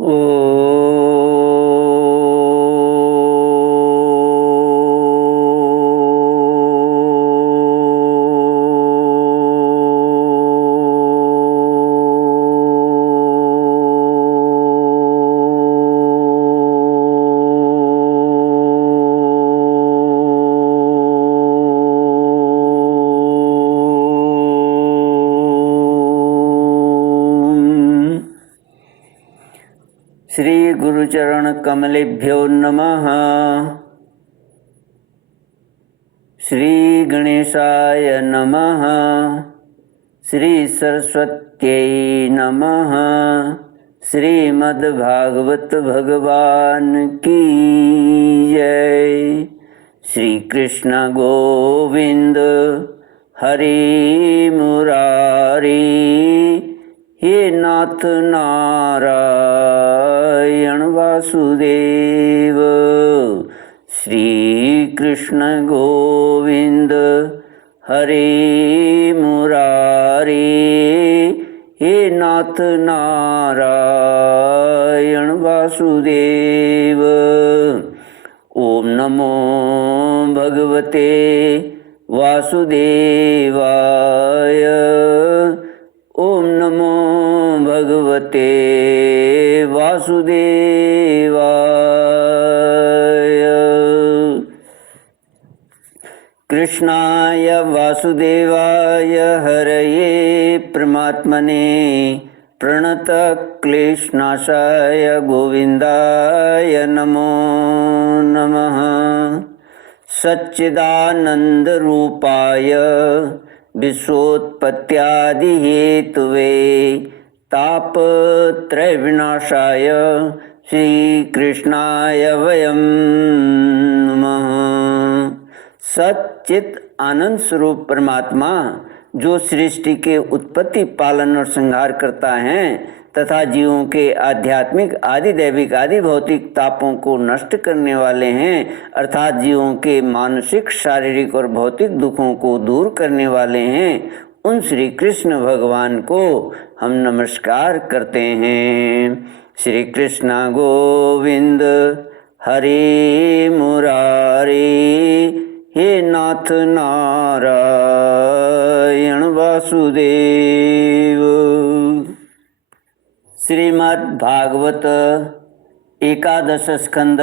ओ श्री गुरुचरण कमलेभ्यो नमः। श्री गणेशाय नमः। श्री सरस्वत्यै नमः। श्रीमद्भागवत भगवान की जय। श्री कृष्ण गोविंद हरि मुरारी, हे नाथ नारायण वासुदेव। श्री कृष्ण गोविंद हरे मुरारी, हे नाथ नारायण वासुदेव। ओम नमो भगवते वासुदेवाय। ओम नमो भगवते वासुदेवाय। कृष्णाय वासुदेवाय हरये परमात्मने प्रणतक्लेशनाशाय गोविन्दाय नमो नमः। सच्चिदानन्दरूपाय विश्वोत्पत्त्यादिहेतवे तापत्रयविनाशाय श्रीकृष्णाय वयं नमः। सच्चित आनंद स्वरूप परमात्मा जो सृष्टि के उत्पत्ति, पालन और संहार करता है तथा जीवों के आध्यात्मिक, आदि दैविक, आदि भौतिक तापों को नष्ट करने वाले हैं, अर्थात जीवों के मानसिक, शारीरिक और भौतिक दुखों को दूर करने वाले हैं, उन श्री कृष्ण भगवान को हम नमस्कार करते हैं। श्री कृष्ण गोविंद हरे मुरारी, हे नाथ नारायण वासुदेव। श्रीमद् भागवत एकादश स्कंद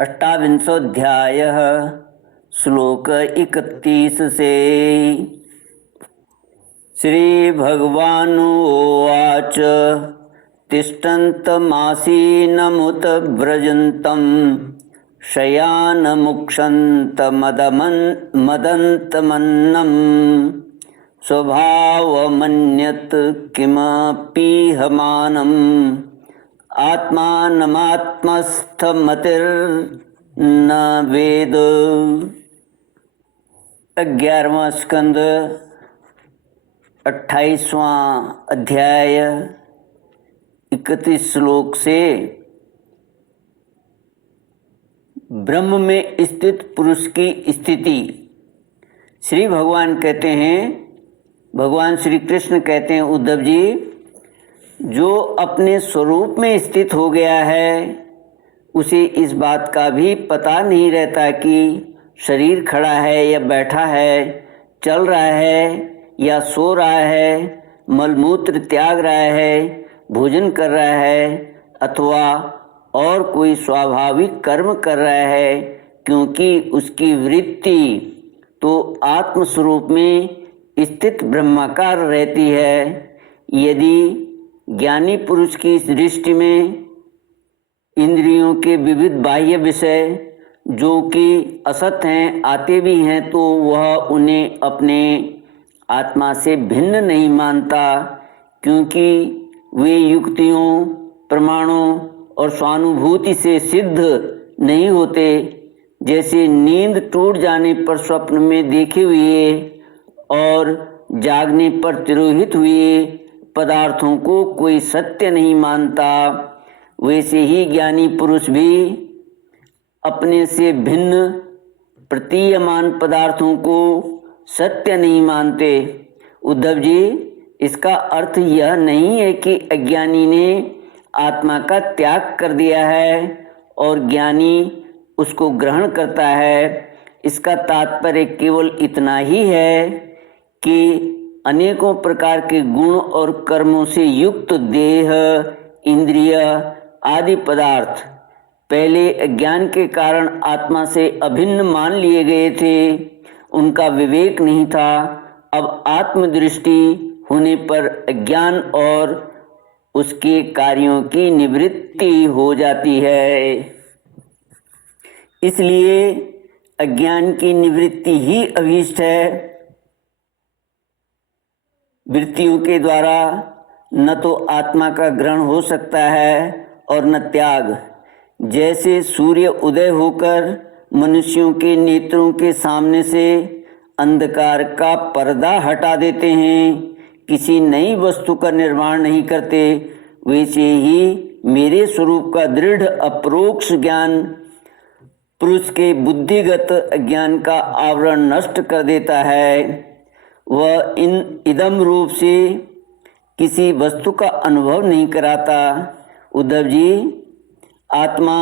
अष्टाविंशोऽध्याय श्लोक 31 से। श्री भगवानुवाच तिष्ठन्तमासीनमुत व्रजन्तं शयानमुक्षन्तमदन्तमन्नं स्वभावमन्यत् किमपीहमानम् आत्मानमात्मस्थमतिर्न वेद। 11वां स्कंद 28वां अध्याय 31 श्लोक से ब्रह्म में स्थित पुरुष की स्थिति। श्री भगवान कहते हैं, भगवान श्री कृष्ण कहते हैं, उद्धव जी, जो अपने स्वरूप में स्थित हो गया है उसे इस बात का भी पता नहीं रहता कि शरीर खड़ा है या बैठा है, चल रहा है या सो रहा है, मलमूत्र त्याग रहा है, भोजन कर रहा है अथवा और कोई स्वाभाविक कर्म कर रहा है, क्योंकि उसकी वृत्ति तो आत्मस्वरूप में स्थित ब्रह्माकार रहती है। यदि ज्ञानी पुरुष की दृष्टि में इंद्रियों के विविध बाह्य विषय जो कि असत हैं आते भी हैं, तो वह उन्हें अपने आत्मा से भिन्न नहीं मानता, क्योंकि वे युक्तियों, प्रमाणों और स्वानुभूति से सिद्ध नहीं होते। जैसे नींद टूट जाने पर स्वप्न में देखे हुए और जागने पर तिरोहित हुए पदार्थों को कोई सत्य नहीं मानता, वैसे ही ज्ञानी पुरुष भी अपने से भिन्न प्रतीयमान पदार्थों को सत्य नहीं मानते। उद्धव जी, इसका अर्थ यह नहीं है कि अज्ञानी ने आत्मा का त्याग कर दिया है और ज्ञानी उसको ग्रहण करता है। इसका तात्पर्य केवल इतना ही है कि अनेकों प्रकार के गुण और कर्मों से युक्त देह, इंद्रिय आदि पदार्थ पहले अज्ञान के कारण आत्मा से अभिन्न मान लिए गए थे, उनका विवेक नहीं था। अब आत्मदृष्टि होने पर अज्ञान और उसके कार्यों की निवृत्ति हो जाती है। इसलिए अज्ञान की निवृत्ति ही अभीष्ट है। वृत्तियों के द्वारा न तो आत्मा का ग्रहण हो सकता है और न त्याग। जैसे सूर्य उदय होकर मनुष्यों के नेत्रों के सामने से अंधकार का पर्दा हटा देते हैं, किसी नई वस्तु का निर्माण नहीं करते, वैसे ही मेरे स्वरूप का दृढ़ अपरोक्ष ज्ञान पुरुष के बुद्धिगत अज्ञान का आवरण नष्ट कर देता है। वह इदम रूप से किसी वस्तु का अनुभव नहीं कराता। उद्धव जी, आत्मा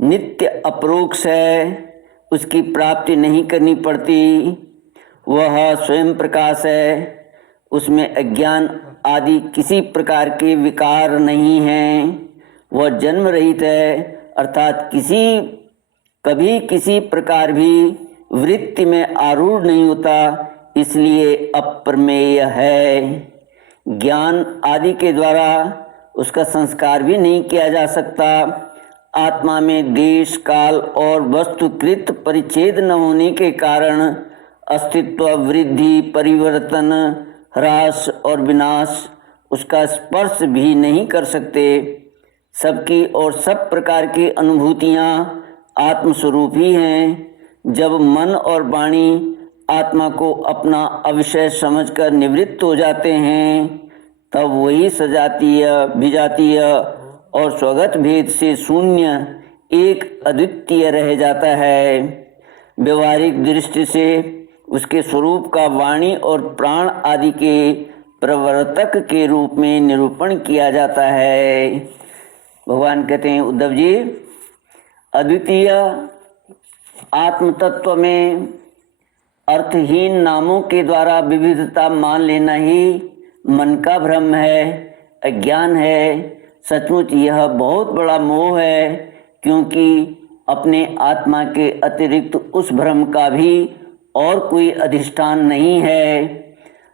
नित्य अपरोक्ष है, उसकी प्राप्ति नहीं करनी पड़ती। वह स्वयं प्रकाश है, उसमें अज्ञान आदि किसी प्रकार के विकार नहीं हैं। वह जन्म रहित है, अर्थात कभी किसी प्रकार भी वृत्ति में आरूढ़ नहीं होता, इसलिए अप्रमेय है। ज्ञान आदि के द्वारा उसका संस्कार भी नहीं किया जा सकता। आत्मा में देश, काल और वस्तुकृत परिच्छेद न होने के कारण अस्तित्व, वृद्धि, परिवर्तन, ह्रास और विनाश उसका स्पर्श भी नहीं कर सकते। सबकी और सब प्रकार की अनुभूतियाँ आत्मस्वरूप ही हैं। जब मन और वाणी आत्मा को अपना अविषय समझकर निवृत्त हो जाते हैं, तब वही सजातीय, विजातीय और स्वगत भेद से शून्य एक अद्वितीय रह जाता है। व्यवहारिक दृष्टि से उसके स्वरूप का वाणी और प्राण आदि के प्रवर्तक के रूप में निरूपण किया जाता है। भगवान कहते हैं, उद्धव जी, अद्वितीय आत्म तत्व में अर्थहीन नामों के द्वारा विविधता मान लेना ही मन का भ्रम है, अज्ञान है। सचमुच यह बहुत बड़ा मोह है, क्योंकि अपने आत्मा के अतिरिक्त उस भ्रम का भी और कोई अधिष्ठान नहीं है।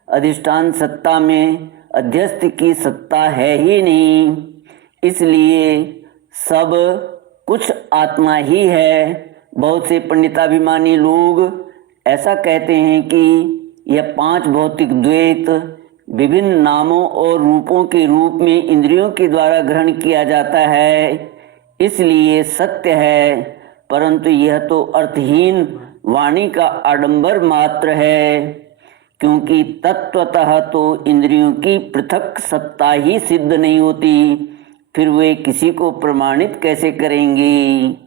अधिष्ठान सत्ता में अध्यस्त की सत्ता है ही नहीं, इसलिए सब कुछ आत्मा ही है। बहुत से पंडिताभिमानी लोग ऐसा कहते हैं कि यह पांच भौतिक द्वैत विभिन्न नामों और रूपों के रूप में इंद्रियों के द्वारा ग्रहण किया जाता है, इसलिए सत्य है, परंतु यह तो अर्थहीन वाणी का आडंबर मात्र है, क्योंकि तत्वतः तो इंद्रियों की पृथक सत्ता ही सिद्ध नहीं होती, फिर वे किसी को प्रमाणित कैसे करेंगी।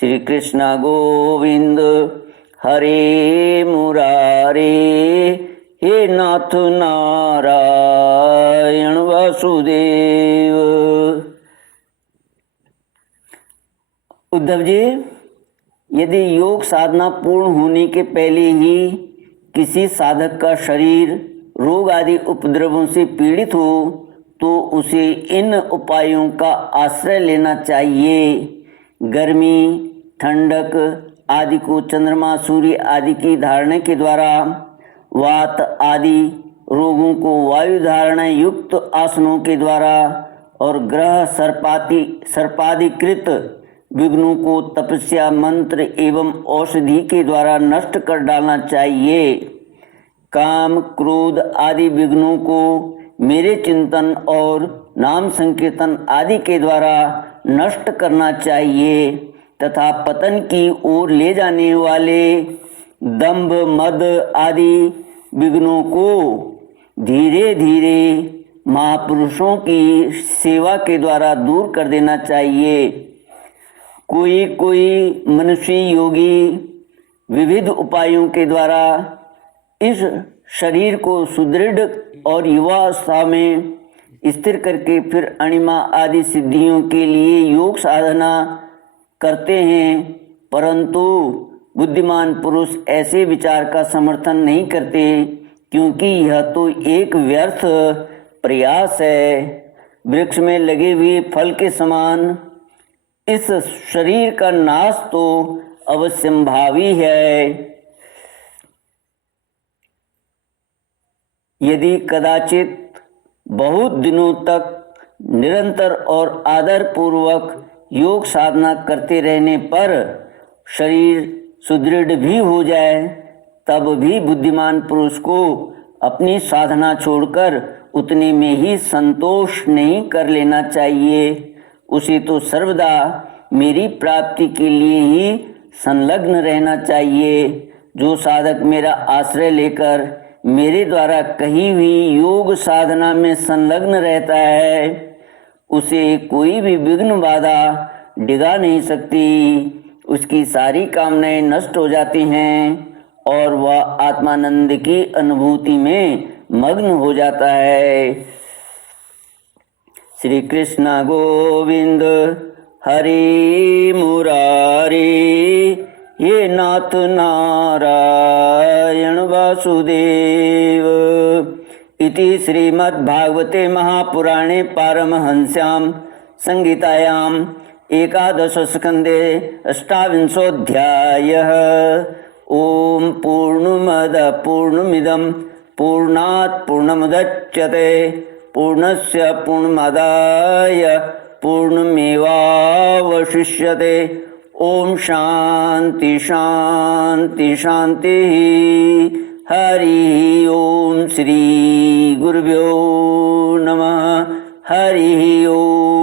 श्री कृष्ण गोविंद हरे मुरारे, हे नाथ नारायण वासुदेव। उद्धव जी, यदि योग साधना पूर्ण होने के पहले ही किसी साधक का शरीर रोग आदि उपद्रवों से पीड़ित हो, तो उसे इन उपायों का आश्रय लेना चाहिए। गर्मी, ठंडक आदि को चंद्रमा, सूर्य आदि की धारणा के द्वारा, वात आदि रोगों को वायु धारणा युक्त आसनों के द्वारा और ग्रह सर्पाधिकृत विघ्नों को तपस्या, मंत्र एवं औषधि के द्वारा नष्ट कर डालना चाहिए। काम, क्रोध आदि विघ्नों को मेरे चिंतन और नाम संकीर्तन आदि के द्वारा नष्ट करना चाहिए तथा पतन की ओर ले जाने वाले दंभ, मद आदि विघ्नों को धीरे धीरे महापुरुषों की सेवा के द्वारा दूर कर देना चाहिए। कोई मनुष्य योगी विविध उपायों के द्वारा इस शरीर को सुदृढ़ और युवावस्था में स्थिर करके फिर अणिमा आदि सिद्धियों के लिए योग साधना करते हैं, परंतु बुद्धिमान पुरुष ऐसे विचार का समर्थन नहीं करते, क्योंकि यह तो एक व्यर्थ प्रयास है। वृक्ष में लगे हुए फल के समान इस शरीर का नाश तो अवश्यंभावी है। यदि कदाचित बहुत दिनों तक निरंतर और आदर पूर्वक योग साधना करते रहने पर शरीर सुदृढ़ भी हो जाए, तब भी बुद्धिमान पुरुष को अपनी साधना छोड़कर उतने में ही संतोष नहीं कर लेना चाहिए। उसे तो सर्वदा मेरी प्राप्ति के लिए ही संलग्न रहना चाहिए। जो साधक मेरा आश्रय लेकर मेरे द्वारा कही हुई योग साधना में संलग्न रहता है, उसे कोई भी विघ्न बाधा डिगा नहीं सकती। उसकी सारी कामनाएं नष्ट हो जाती हैं और वह आत्मानंद की अनुभूति में मग्न हो जाता है। श्री कृष्ण गोविंद हरि मुरारी, ये नाथ नारायण वासुदेव। इति श्रीमद्भागवते महापुराणे पारमहंस्यां संहितायां एकादश स्कंदे अष्टाविंशोऽध्यायः। ओम पूर्णमद पूर्णमिदं पूर्णात् पूर्णमुदच्यते पूर्णस्य पूर्णमादाय पूर्णमेवावशिष्यते। ओम शांति शांति शांति। हरि ओम। श्री गुरुभ्यो नमः। हरि ओम।